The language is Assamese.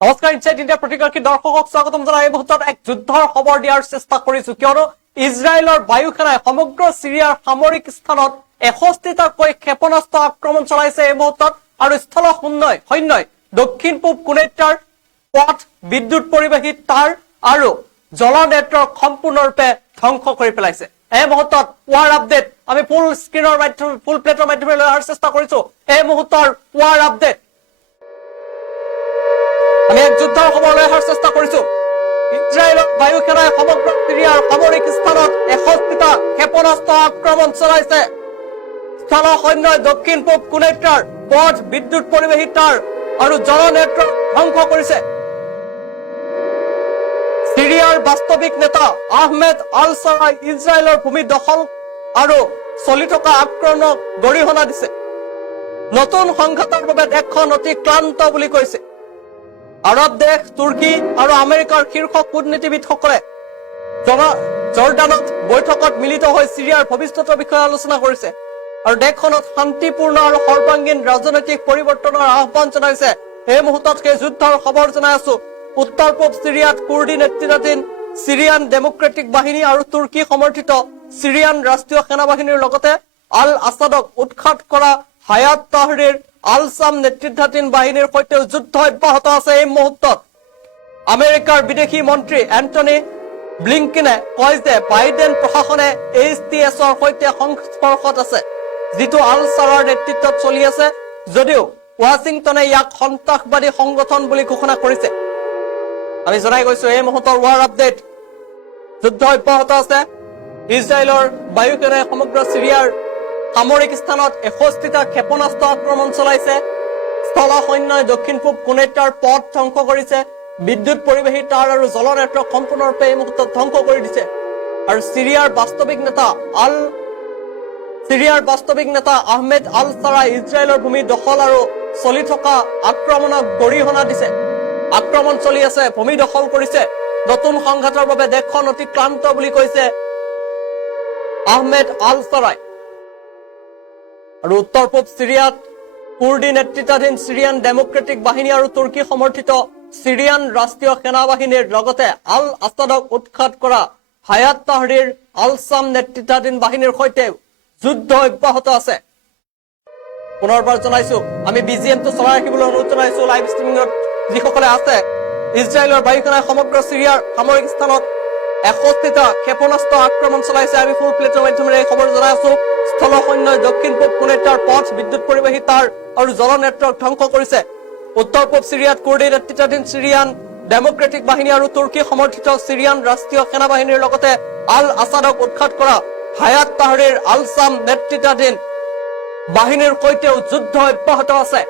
নমস্কাৰ, ইনসাইড ইণ্ডিয়া প্ৰতিগৰাকী দৰ্শকক স্বাগতম জনাই এই মুহূৰ্তত এক যুদ্ধৰ খবৰ দিয়াৰ চেষ্টা কৰিছো, কিয়নো ইজৰাইলৰ বায়ুসেনাই সমগ্ৰ চিৰিয়াৰ সামৰিক স্থানত 61টাকৈ ক্ষেপণাস্ত্ৰ আক্ৰমণ চলাইছে এই মুহূৰ্তত। আৰু স্থল সৈন্যই দক্ষিণ পূব কোনেটাৰ পথ, বিদ্যুৎ পৰিবাহী তাঁৰ আৰু জল নেটৱৰ্ক সম্পূৰ্ণৰূপে ধ্বংস কৰি পেলাইছে। এই মুহূৰ্তত ৱাৰ আপডেট আমি ফুল স্ক্ৰীনৰ মাধ্যমে ফুল প্লেটৰ মাধ্যমে লৈ অহাৰ চেষ্টা কৰিছো। এই মুহূৰ্তৰ ৱাৰ আপডেট আমি এক যুদ্ধৰ খবৰ লৈ অহাৰ চেষ্টা কৰিছো। ইজৰাইলৰ বায়ুসেনাই সমগ্ৰ চিৰিয়াৰ সামৰিক স্থানত 61টা ক্ষেপণাস্ত্ৰ আক্ৰমণ চলাইছে। স্থল সৈন্যই দক্ষিণ পূব কোনেটাৰ পথ, বিদ্যুৎ পৰিবাহী তাঁৰ আৰু জল নেটৱৰ্ক ধ্বংস কৰিছে। সিৰিয়াৰ বাস্তৱিক নেতা আহমেদ আল চাৰাই ইজৰাইলৰ ভূমি দখল আৰু চলি থকা আক্ৰমণক গৰিহণা দিছে। নতুন সংঘাতৰ বাবে দেশখন অতি ক্লান্ত বুলি কৈছে। আৰৱ দেশ, তুৰ্কী আৰু আমেৰিকাৰ শীৰ্ষ কূটনীতিবিদসকলে জৰ্ডানত বৈঠকত মিলিত হৈ চিৰিয়াৰ ভৱিষ্যতৰ বিষয়ে আলোচনা কৰিছে আৰু দেশখনত শান্তিপূৰ্ণ আৰু সৰ্বাংগীন ৰাজনৈতিক পৰিৱৰ্তনৰ আহ্বান জনাইছে। এই মুহূৰ্তত সেই যুদ্ধৰ খবৰ জনাই আছো। উত্তৰ পূব চিৰিয়াত কুৰ্দি নেতৃত্বাধীন চিৰিয়ান ডেমক্ৰেটিক বাহিনী আৰু তুৰ্কী সমৰ্থিত চিৰিয়ান ৰাষ্ট্ৰীয় সেনাবাহিনীৰ লগতে আল আছাদক উৎখাত কৰা হায়াত তাহৰিৰ আল চাম নেতৃত্বাধীন বাহিনীৰ সৈতে যুদ্ধ অব্যাহত আছে। এই মুহূৰ্তত আমেৰিকাৰ বিদেশী মন্ত্ৰী এন্টনি ব্লিংকিনে কয় যে বাইডেন প্ৰশাসনে HTSৰ সৈতে সংস্পৰ্শত আছে, যিটো আল চাৰাৰ নেতৃত্বত চলি আছে, যদিও ৱাশ্বিংটনে ইয়াক সন্ত্ৰাসবাদী সংগঠন বুলি ঘোষণা কৰিছে। আমি জনাই গৈছো এই মুহূৰ্তৰ ৱাৰ আপডেট যুদ্ধ অব্যাহত আছে। ইজৰাইলৰ বায়ুসেনাই সমগ্ৰ চিৰিয়াৰ সামৰিক স্থানত 61টা ক্ষেপণাস্ত্ৰ আক্ৰমণ চলাইছে। স্থল সৈন্যই দক্ষিণ পূব কোনেটাৰ পথ ধ্বংস কৰিছে। বিদ্যুৎ পৰিবাহী তাঁৰ আৰু জল নেটৱৰ্ক সম্পূৰ্ণৰূপে এই মুহূৰ্তত ধ্বংস কৰি দিছে। আৰু চিৰিয়াৰ বাস্তৱিক নেতা আহমেদ আল চাৰাই ইজৰাইলৰ ভূমি দখল আৰু চলি থকা আক্ৰমণক গৰিহণা দিছে। আক্ৰমণ চলি আছে, ভূমি দখল কৰিছে। নতুন সংঘাতৰ বাবে দেশখন অতি ক্লান্ত বুলি কৈছে আহমেদ আল চাৰাই। আৰু উত্তৰ পূব চিৰিয়াত কুৰ্দি নেতৃত্বাধীন চিৰিয়ান ডেমক্ৰেটিক বাহিনী আৰু তুৰ্কী সমৰ্থিত চিৰিয়ান ৰাষ্ট্ৰীয় সেনাবাহিনীৰ লগতে আল আছাদক উৎখাত কৰা হায়াত তাহৰিৰ আল চাম নেতৃত্বাধীন বাহিনীৰ সৈতে যুদ্ধ অব্যাহত আছে। পুনৰবাৰ জনাইছো, আমি BGM-টো চলাই ৰাখিবলৈ অনুৰোধ জনাইছো। লাইভ ষ্ট্ৰিমিঙত যিসকলে আছে, ইজৰাইলৰ বায়ুসেনাই সমগ্ৰ চিৰিয়াৰ সামৰিক স্থানত 61টা ক্ষেপণাস্ত্ৰ আক্ৰমণ চলাইছে। আমি ফুল প্লেটৰ মাধ্যমেৰে এই খবৰ জনাই আছো। স্থল সৈন্যই দক্ষিণ পূব কোনেটাৰ পথ, বিদ্যুৎ পৰিবাহী তাঁৰ আৰু জল নেটৱৰ্ক ধ্বংস কৰিছে। উত্তৰ পূব চিৰিয়াত কুৰ্দি নেতৃত্বাধীন চিৰিয়ান ডেমক্ৰেটিক বাহিনী আৰু তুৰ্কী সমৰ্থিত চিৰিয়ান ৰাষ্ট্ৰীয় সেনাবাহিনীৰ লগতে আল আছাদক উৎখাত কৰা হায়াত তাহৰিৰ আল চাম নেতৃত্বাধীন বাহিনীৰ সৈতেও যুদ্ধ অব্যাহত আছে।